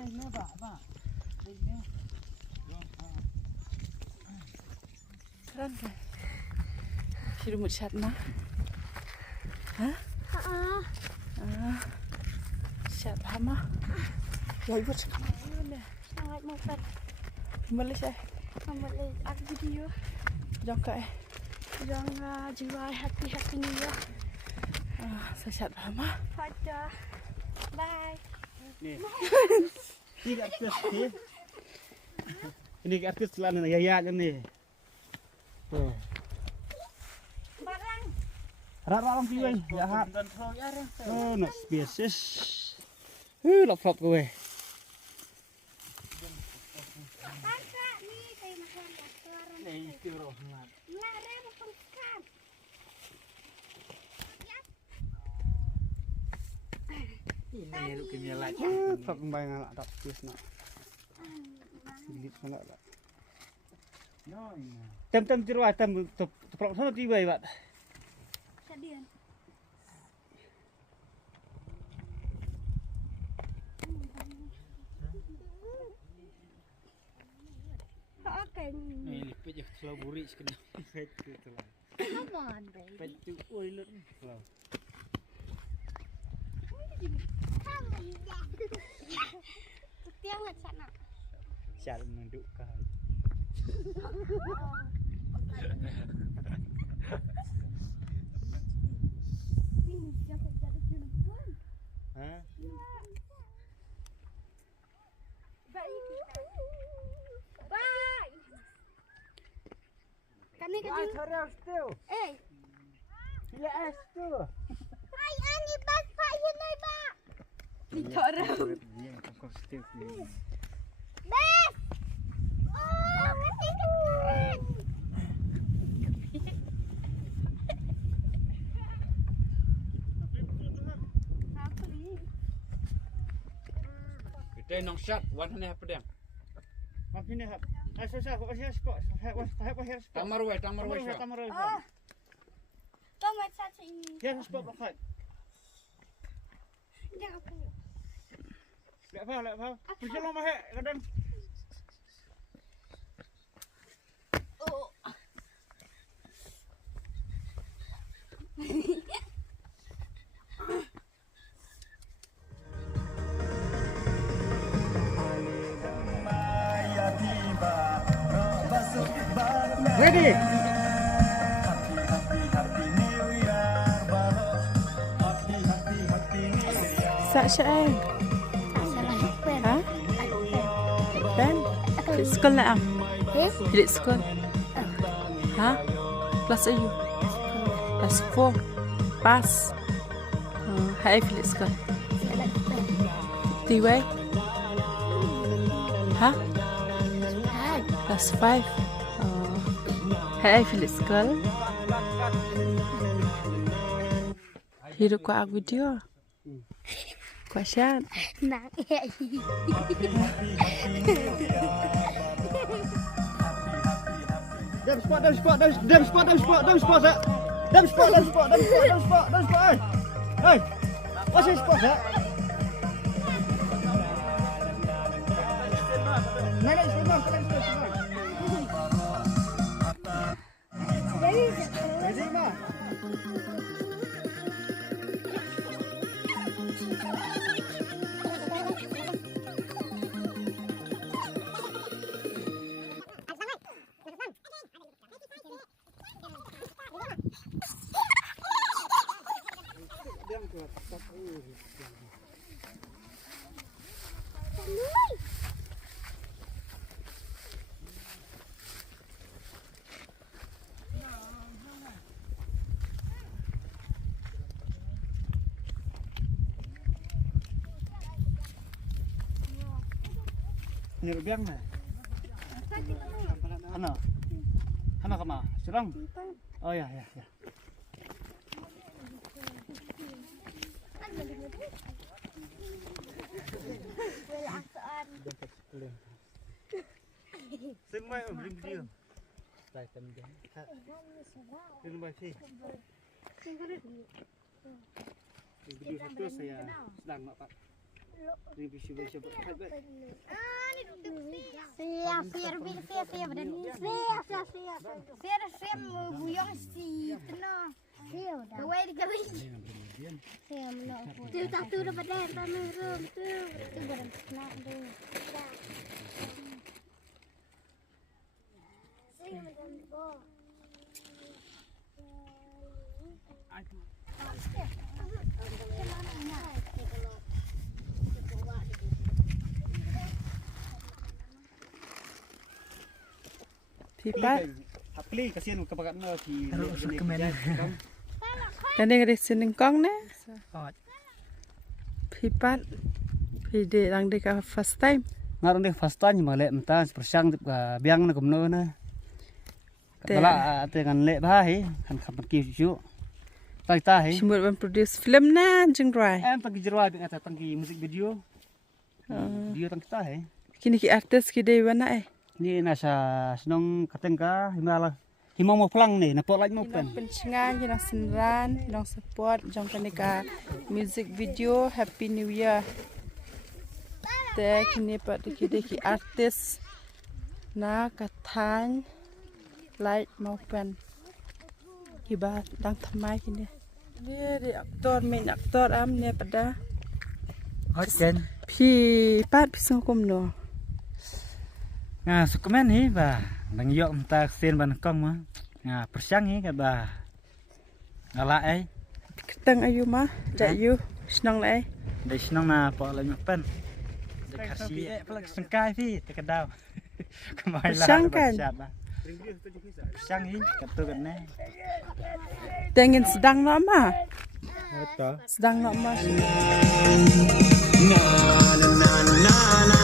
Ini Pak. Keren kan? Sudah mau chat nah? Hah? Chat hama? Ya ibu cakap. Sangat makan. Malaysia. Kembali aku video. Jangka Jangan jual happy New Year. Saya chat hama. Pada. Bye. Nih. Ini artis ni. Ini artis selana yaya ni. Tuh. Barang. Orang piwai ya hap. Oh, nak spesies. Lap kowe. Kakak ni saya makan restoran. Nih, itu roh. Nare pengkan. Ini lu kena lagi. Tak kembang nak tak spesies nak. Silit sangat tak. Tem tiru tem teplok sana tiba ibat. Sadian. Oke. Ni lipet je selalu burik sekena. Itu lah. Come on, baby. Petu oi lut selalu. Tiang macam nak. Syal menduk kau. Ini siapa jadi perempuan? Ha? Baik kita. Bye. Kami kerja. Terus tu. Bila es tu. Hai ani bas pak yunai pak. Orang. Dia macam kostum ni. Bes. Oh, kasih keren. Apa ni? Kita nong shot, one and a half pedang. Maaf ni hap. Saya spot. Spot. Tamar way shot. Oh. Kau macam ini. Ya spot pakai. Jangan apa. Lek faham. Perjalanan mahek kadang. Oh. Ready? Sasha eh. Salah pen. Ha? Ben? Di sekolah nak am? Di sekolah. Ha? Kelas ayu. Kelas 4. Pas. Hai di sekolah. Tiwai. Ha? Kelas 5. Hai di sekolah. Hidup ko aku video. Question. Nak. Dem spot. Hey. What's his spot? Nenek spot. Ready, ma? Nyuruh biang na. Ano ka ma? Surang? Oh ya. Semai bring video. Lai tem dia. Ini masih. Video satu saya sedang nak pak. buyong si tenang. Kawai di kawai. Tu tak tu dapat dah tanah rum tu barang nak tu. Pipat. Hapli kasihan kepakat no di. Kan dia ada seneng kong ne. Pipat. Pide lang dia ka first time. Ngarang deh first time mà lệ ta persang tip ka biang na kumno na. Bala ate kan lệ ba hi kan khapat ki chu. Tai ta hi. Simut ban produce film na jeng rai. Em tangki jerwa bi ngata tangki musik video. Video tang kita hi. Kini ki artist ki dei wana Ni nasa senong kateng ka himala. Himau mau pulang nih, napot lagi mau pen. Pencengan jenang senran, jenang support jang kanika music video Happy New Year. Te kini pat ki artist na katang light mau pen. Hiba dang thamai kini. Dia di aktor main aktor am ne pada. Oken. Pi pat pisang kumno. Nga sukumen hi ba. Nang yok mta sen ban kong ma. Nga persang hi ka ba. Ngala ai. Ketang ayu mah, dak yu senang lai. Dai senong na po lagi mau pen. Dai kasi pelak sengkai pi te kadau. Kemai lah. Persang kan? Persang hi katu kan ne. Tengin sedang nak mah. Betul. Sedang nak mah. Na na na na.